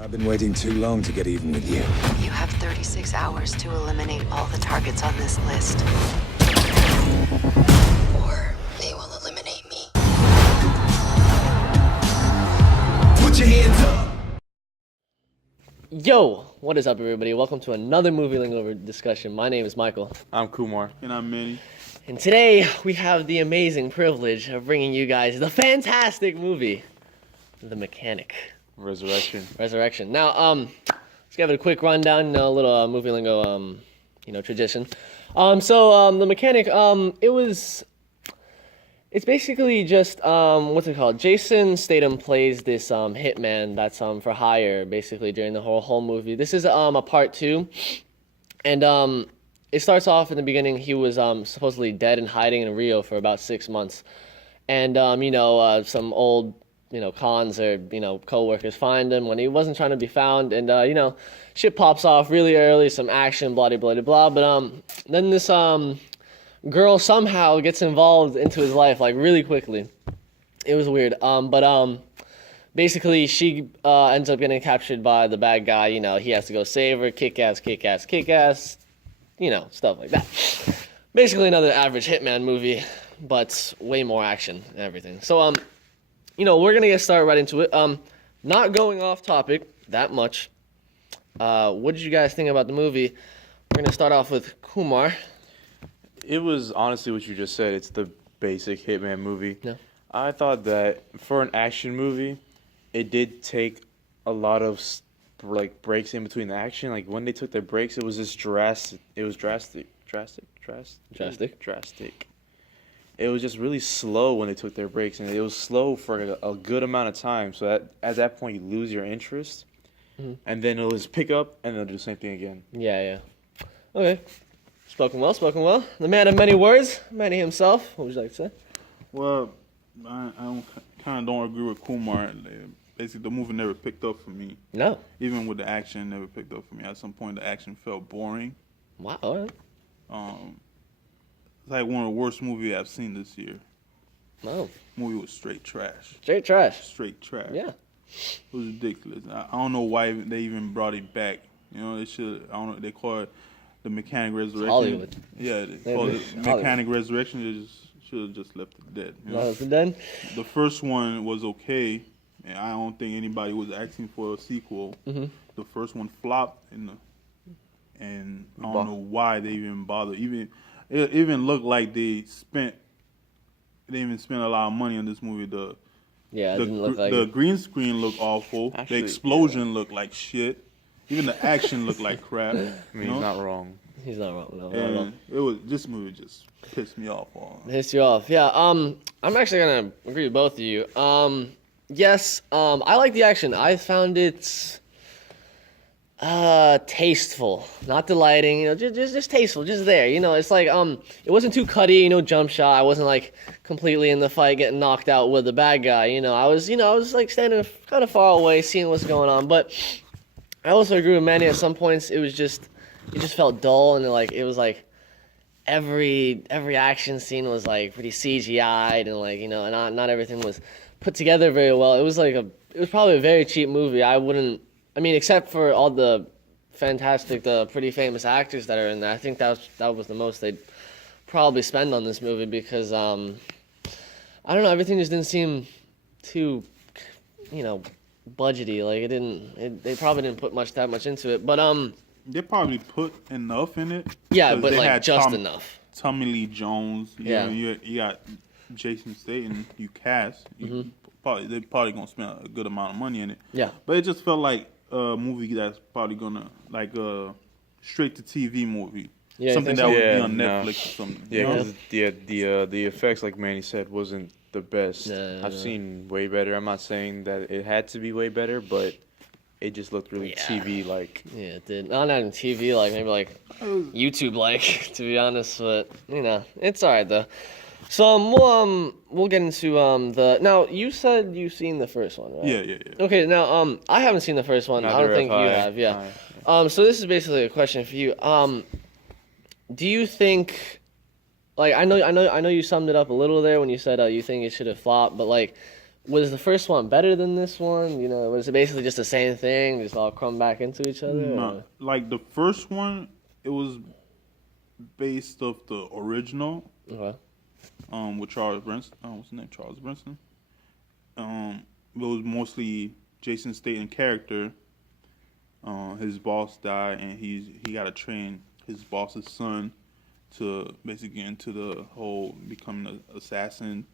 I've been waiting too long to get even with you. You have 36 hours to eliminate all the targets on this list. Or they will eliminate me. Put your hands up! Yo, what is up, everybody? Welcome to another movie Lingo discussion. My name is Michael. I'm Kumar. And I'm Manny. And today we have the amazing privilege of bringing you guys the fantastic movie, The Mechanic. Resurrection. Now, let's give it a quick rundown, a little movie lingo, tradition. The Mechanic, it's basically just, what's it called? Jason Statham plays this hitman that's for hire, basically, during the whole movie. This is a part 2, and it starts off in the beginning. He was supposedly dead and hiding in Rio for about 6 months, and some old cons or, co-workers find him when he wasn't trying to be found, and, shit pops off really early, some action, blah, blah, blah, blah, but, then this, girl somehow gets involved into his life, like, really quickly. It was weird, basically, she, ends up getting captured by the bad guy, he has to go save her, kick ass, stuff like that. Basically another average Hitman movie, but way more action and everything. So, we're going to get started right into it. Not going off topic that much. What did you guys think about the movie? We're going to start off with Kumar. It was honestly what you just said. It's the basic Hitman movie. Yeah. I thought that for an action movie, it did take a lot of breaks in between the action. Like when they took their breaks, it was just drastic. It was drastic. It was just really slow when they took their breaks, and it was slow for a good amount of time. So at that point, you lose your interest, and then it'll just pick up, and they'll do the same thing again. Yeah. Okay. Spoken well. The man of many words, Manny himself. What would you like to say? Well, I kind of don't agree with Kumar. Basically, the movie never picked up for me. No. Even with the action, it never picked up for me. At some point, the action felt boring. Wow. All right. It's like one of the worst movies I've seen this year. Oh. Movie was straight trash. Straight trash. Yeah. It was ridiculous. I don't know why they even brought it back. They should. I don't know. They call it the Mechanic Resurrection. Hollywood. Yeah, they call it Mechanic Resurrection. They should have just left it dead. The first one was okay, and I don't think anybody was asking for a sequel. Mm-hmm. The first one flopped, and I don't know why they even bothered. It even looked like they even spent a lot of money on this movie. It didn't look like the green screen looked awful. Actually, the explosion looked like shit. Even the action looked like crap. I mean, he's not wrong. He's not wrong. No. This movie just pissed me off. Pissed you off, yeah. I'm actually gonna agree with both of you. Yes. I like the action. I found it tasteful, not delighting. Just tasteful, just there. It's like it wasn't too cutty. Jump shot. I wasn't like completely in the fight, getting knocked out with the bad guy. I was like standing kind of far away, seeing what's going on. But I also agree with Manny. At some points, it just felt dull, and it was like every action scene was like pretty CGI'd, and and not everything was put together very well. It was probably a very cheap movie. Except for all the fantastic, pretty famous actors that are in there. I think that was the most they'd probably spend on this movie because I don't know, everything just didn't seem too budgety. They probably didn't put that much into it, but they probably put enough in it. Yeah, but just enough. Tommy Lee Jones. Yeah. You got Jason Statham. You cast. They're probably gonna spend a good amount of money in it. Yeah. But it just felt like a movie that's probably gonna straight to TV movie. Yeah, something that would be on Netflix or something. Yeah, because the effects, like Manny said, wasn't the best. I've seen way better. I'm not saying that it had to be way better, but it just looked really TV-like. Yeah, it did. Not even TV-like, maybe YouTube-like, to be honest. But it's all right though. So we'll get into Now you said you've seen the first one, right? Yeah. Okay, now I haven't seen the first one. I don't think you have. Yeah. So this is basically a question for you. Do you think, I know you summed it up a little there when you said you think it should have flopped, but Was the first one better than this one? You know, was it basically just the same thing, just all crumb back into each other? No, like the first one, it was based off the original. Okay. With Charles Bronson. What's his name? Charles Bronson. It was mostly Jason Statham character. His boss died, and he got to train his boss's son to basically get into the whole becoming an assassin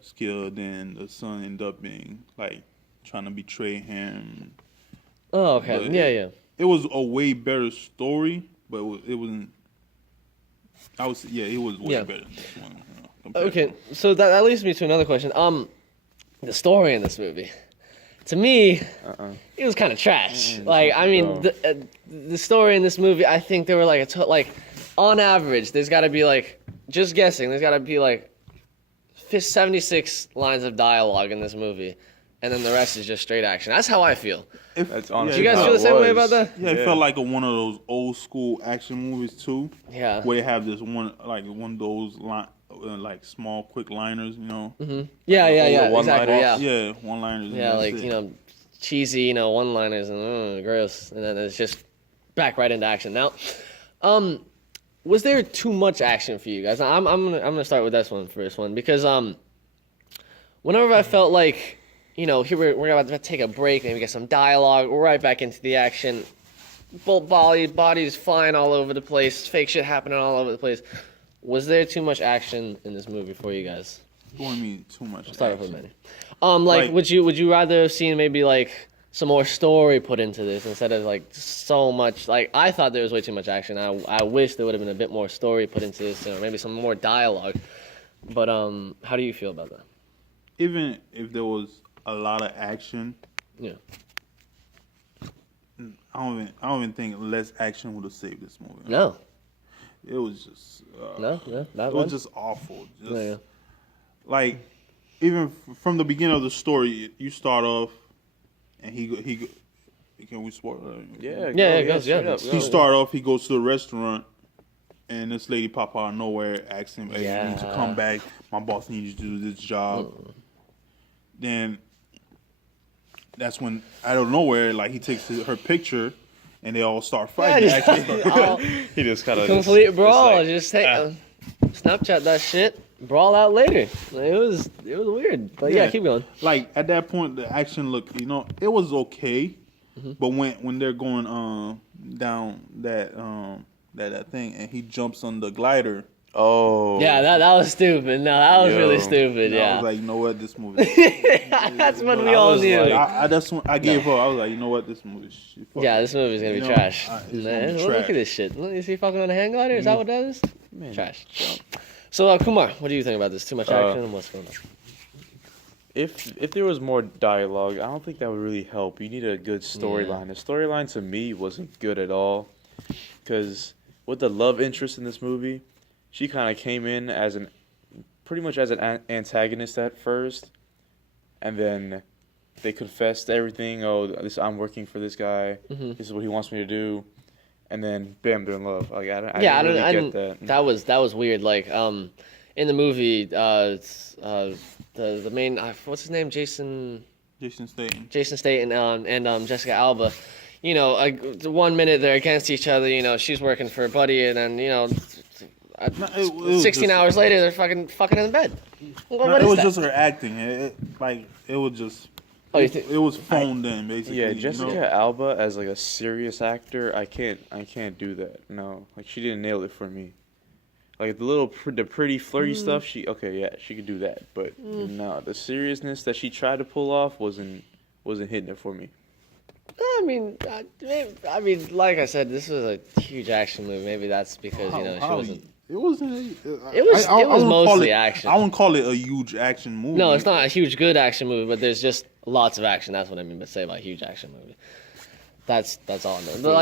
skill. Then the son ended up being like trying to betray him. Oh, okay. But Yeah. It was a way better story, but it wasn't. It was way better than this one. Okay, so that leads me to another question. The story in this movie, to me, it was kind of trash. Like, I mean, the story in this movie, I think there were like on average, there's got to be like, just guessing, there's got to be like 76 lines of dialogue in this movie, and then the rest is just straight action. That's how I feel. That's Do honestly you guys feel the same way about that? Yeah, it felt like one of those old school action movies too. Yeah. Where they have this one of those like small quick liners, you know. Mm-hmm. Yeah, exactly. Yeah, one liners. Yeah, like you know, cheesy, one liners and gross, and then it's just back right into action. Now, was there too much action for you guys? I'm gonna start with this one first one because whenever I felt like here we're about to take a break, maybe get some dialogue, we're right back into the action. Both bodies flying all over the place, fake shit happening all over the place. Was there too much action in this movie for you guys? What do you mean too much? I'll start with Manny. Like, would you rather have seen maybe like some more story put into this instead of like so much? Like, I thought there was way too much action. I wish there would have been a bit more story put into this, maybe some more dialogue. But how do you feel about that? Even if there was a lot of action, I don't even think less action would have saved this movie. No. It was just it was just awful. Like even from the beginning of the story, you start off and he can we spoil? He start off. He goes to the restaurant, and this lady pop out of nowhere, asks him, "Hey, you need to come back. My boss needs you to do this job." Then that's when out of nowhere, like he takes her picture. And they all start fighting. He just kind of complete brawl. Just take Snapchat that shit. Brawl out later. Like, it was weird. But yeah, keep going. Like at that point, the action looked. It was okay. But when they're going down that thing, and he jumps on the glider. Oh. Yeah, that was stupid. No, that was really stupid. Yeah. I was like, you know what, this movie. That's what we all knew. That's when I gave up. I was like, you know what, this movie. This movie's gonna be trash. Man, look at this shit. Look, you see fucking on a hang glider? Is that what that is? Man. Trash. So Kumar, what do you think about this? Too much action and what's going on? If there was more dialogue, I don't think that would really help. You need a good storyline. The storyline to me wasn't good at all, because with the love interest in this movie, she kind of came in as pretty much as an antagonist at first, and then they confessed everything. Oh, I'm working for this guy. This is what he wants me to do, and then bam, they're in love. Like I didn't get that. That was weird. Like in the movie, the main what's his name, Jason Statham, and Jessica Alba. 1 minute they're against each other. She's working for a buddy, and then 16 hours later, they're fucking in bed. It was just her acting. It was just. It was phoned in, basically. Yeah, Jessica Alba as like a serious actor, I can't do that. No, like she didn't nail it for me. Like the pretty flirty stuff, she could do that. But no, the seriousness that she tried to pull off wasn't hitting it for me. I mean, like I said, this was a huge action movie. Maybe that's because she wasn't. It wasn't. It was mostly action. I wouldn't call it a huge action movie. No, it's not a huge good action movie, but there's just lots of action. That's what I mean by say about huge action movie. That's all I know. But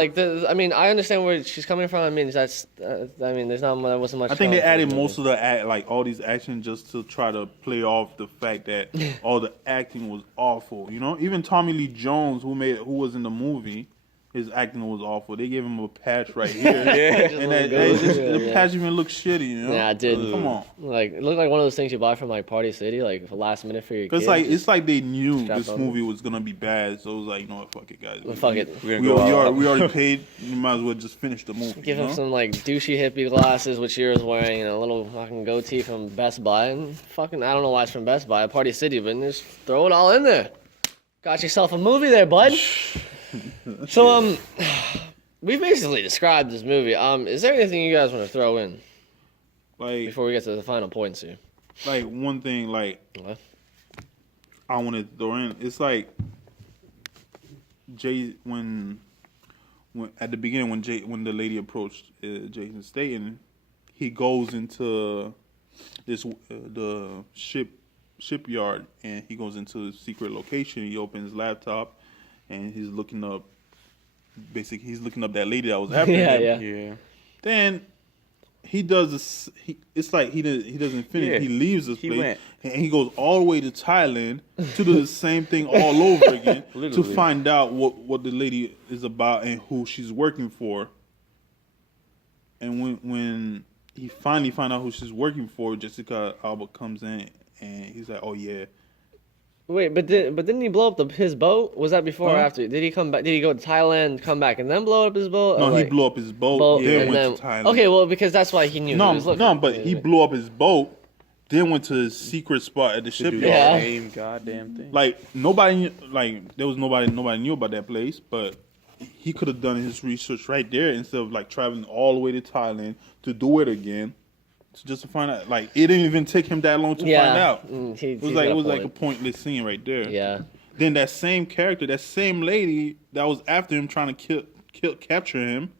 I understand where she's coming from. I mean, there's there wasn't much. I think they added most of the all these action just to try to play off the fact that all the acting was awful. Even Tommy Lee Jones, who was in the movie, his acting was awful. They gave him a patch right here, and the patch even looked shitty. You know? Yeah, it did. Come on. Like it looked like one of those things you buy from like Party City, like for last minute for your kids. It's like they knew this movie was gonna be bad, so it was like, you know what, fuck it, guys. Fuck it. We already paid. You might as well just finish the movie. Give him some like douchey hippie glasses, which you're wearing, you know, a little fucking goatee from Best Buy, and fucking I don't know why it's from Best Buy, Party City, but just throw it all in there. Got yourself a movie there, bud. So we basically described this movie. Is there anything you guys want to throw in, like, before we get to the final points here? Like one thing, like I wanted to throw in. It's like when at the beginning when the lady approached Jason Statham, he goes into this the shipyard, and he goes into a secret location. He opens his laptop, and he's looking up. Basically, he's looking up that lady that was after him. Yeah. Then he does this. It's like he doesn't finish. Yeah. He leaves this place, and he goes all the way to Thailand to do the same thing all over again to find out what the lady is about and who she's working for. And when he finally find out who she's working for, Jessica Alba comes in, and he's like, "Oh yeah." Wait, but didn't he blow up his boat? Was that before or after? Did he come back? Did he go to Thailand, come back, and then blow up his boat? No, he blew up his boat, then went to Thailand. Okay, well, because that's why he knew. But he blew up his boat, then went to his secret spot at the shipyard. Yeah, same goddamn thing. Like there was nobody knew about that place, but he could have done his research right there instead of like traveling all the way to Thailand to do it again. Just to find out, like it didn't even take him that long to find out. It was like a pointless scene right there. Yeah. Then that same character, that same lady that was after him trying to capture him,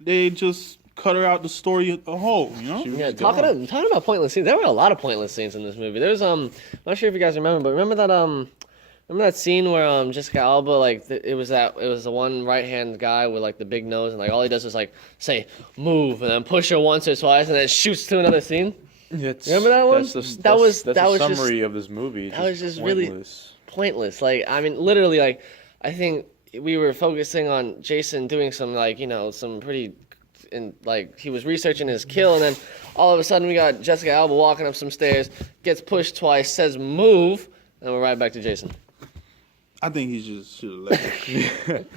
they just cut her out the story as a whole. You know? Yeah. Talking about pointless scenes, there were a lot of pointless scenes in this movie. There's I'm not sure if you guys remember, but remember that scene where Jessica Alba, like it was the one right hand guy with like the big nose, and like all he does is like say move and then push her once or twice and then shoots to another scene. Remember that one? That was the summary of this movie. That was just really pointless. Like I mean, literally, like I think we were focusing on Jason doing some like some pretty, like he was researching his kill, and then all of a sudden we got Jessica Alba walking up some stairs, gets pushed twice, says move, and we're right back to Jason. I think he just should have left.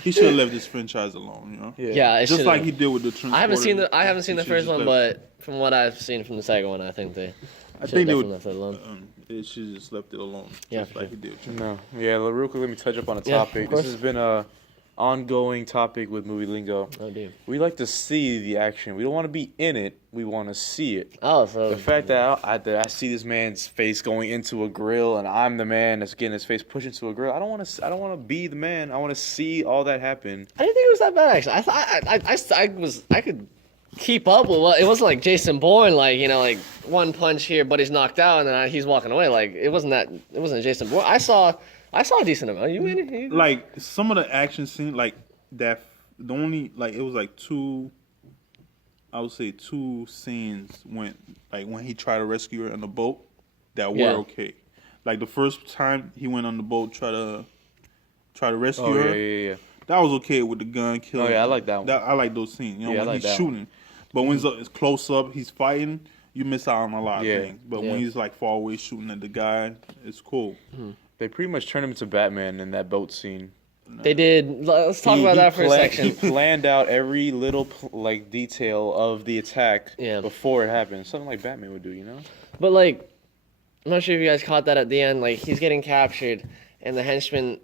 He should have left this franchise alone, you know. Yeah, just like he did with the Transporter. I haven't seen the first one, but from what I've seen from the second one, I think they left it alone. They should just left it alone. Yeah, just like he did. No, yeah. Real quick, let me touch up on a topic. This has been a ongoing topic with Movie Lingo. Oh, dear. We like to see the action. We don't want to be in it. We want to see it. Oh, so the fact that I see this man's face going into a grill, and I'm the man that's getting his face pushed into a grill. I don't want to be the man. I want to see all that happen. I didn't think it was that bad actually. I thought I could keep up with it wasn't like Jason Bourne, like like one punch here, but he's knocked out, and then he's walking away. Like it wasn't Jason Bourne. I saw a decent amount. You mean it? Like some of the action scenes, like that. The only like it was like two. I would say two scenes when he tried to rescue her on the boat that were okay. Like the first time he went on the boat try to rescue her. Yeah. That was okay with the gun killing. Oh yeah, I like that one. I like those scenes. When he's shooting, but when it's close up, he's fighting. You miss out on a lot of things. But when he's like far away shooting at the guy, it's cool. Mm-hmm. They pretty much turned him into Batman in that boat scene. They did. Let's talk about that for a section. He planned out every little detail of the attack before it happened. Something like Batman would do, But like, I'm not sure if you guys caught that at the end. Like he's getting captured, and the henchman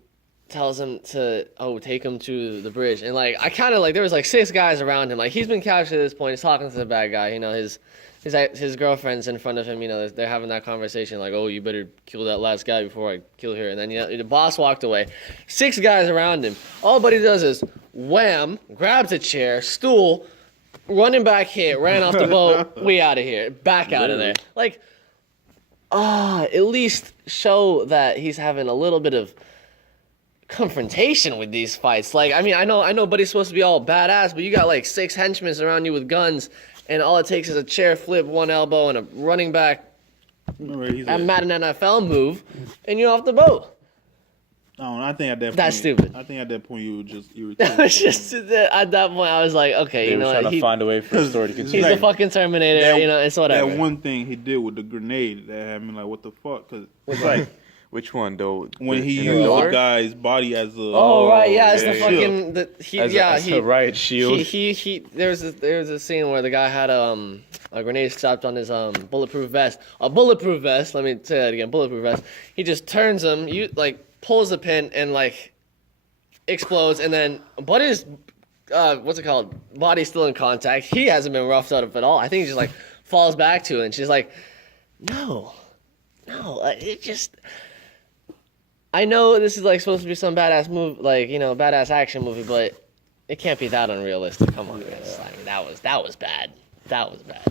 tells him to take him to the bridge. And like I kind of like there was like 6 guys around him. Like he's been captured at this point. He's talking to the bad guy. His girlfriend's in front of him. They're having that conversation like, oh, you better kill that last guy before I kill her. And then the boss walked away. 6 guys around him. All but he does is wham, grabs a chair, stool, running back here, ran off the boat. We out of here, back out of there. Like, at least show that he's having a little bit of confrontation with these fights. Like, I mean, I know, Buddy's supposed to be all badass, but you got like 6 henchmen around you with guns. And all it takes is a chair flip, 1 elbow, and a running back Madden NFL move, and you're off the boat. No, I think at that point, That's stupid. I think at that point you were just irritated. It's just at that point I was like, okay, They you were know trying what? to find a way for the story to continue. He's the fucking Terminator, you know. It's whatever. That one thing he did with the grenade that had me like, what the fuck? Cause It's like, which one though? when he used the guy's body as a oh right, yeah, it's the shield. fucking as a riot shield. He there's a scene where the guy had a grenade strapped on his bulletproof vest. A bulletproof vest. Let me say that again. Bulletproof vest. He just turns him. Pulls the pin and explodes, and then but his what's it called? Body's still in contact. He hasn't been roughed up at all. I think he just falls back to it, and she's like, no, it just. I know this is supposed to be some badass move, badass action movie, but it can't be that unrealistic. Come on, guys. I mean, that was bad. That was bad.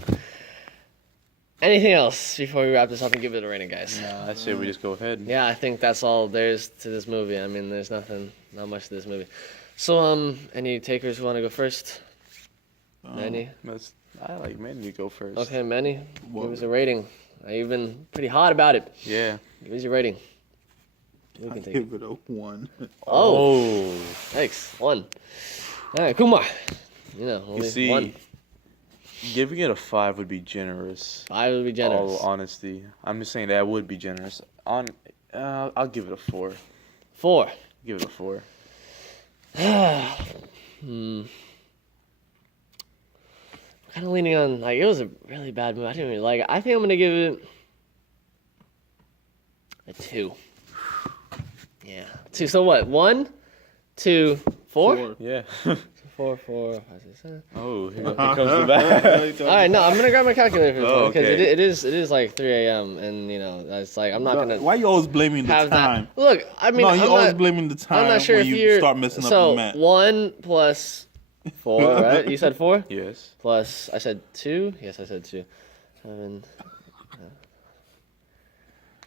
Anything else before we wrap this up and give it a rating, guys? Nah, I say we just go ahead. Yeah, I think that's all there is to this movie. I mean, there's not much to this movie. So, any takers who want to go first? Manny? I like Manny to go first. Okay, Manny, give us a rating. You've been pretty hot about it. Yeah. Give us your rating. I give it a 1. Oh, thanks. 1. All right, Kumar. Only You see, 1. giving it a 5 would be generous. 5 would be generous. All honesty, I'm just saying that would be generous. I'll give it a 4. 4. Give it a 4. Kind of leaning on it was a really bad movie. I didn't really like it. I think I'm gonna give it a 2. Yeah, 2. So what? 1, 2, 4. Yeah. 4, 5, 6, 7. Oh, here comes the bag. All right, no, I'm gonna grab my calculator for this one because okay. it is like 3 a.m. and that's I'm not gonna. Why you always blaming the have time? That. Look, I mean, No, you always not, blaming the time I'm not sure when if you start messing up the math. 1 plus 4, right? You said 4. Yes. Plus, I said 2. Yes, I said 2. 7.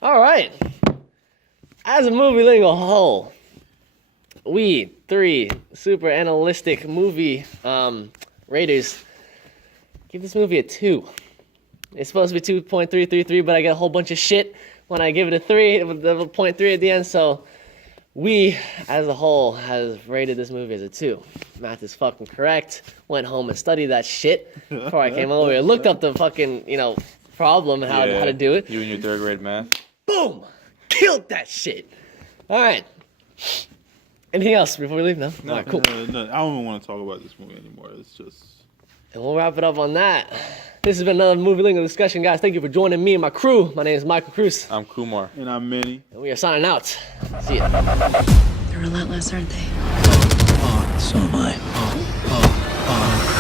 All right. As a movie lingo whole, we 3 super analytic movie raters give this movie a 2. It's supposed to be 2.333, but I get a whole bunch of shit when I give it a 3 with the 0.3 at the end. So we, as a whole, has rated this movie as a 2. Math is fucking correct. Went home and studied that shit before I came over here. Looked up the fucking problem and how to do it. You and your 3rd grade math. Boom! Killed that shit. All right. Anything else before we leave? No? All right, cool. No, I don't even want to talk about this movie anymore. It's just... And we'll wrap it up on that. This has been another Movie Lingo discussion, guys. Thank you for joining me and my crew. My name is Michael Cruice. I'm Kumar. And I'm Manny. And we are signing out. See ya. They're relentless, aren't they? So am I.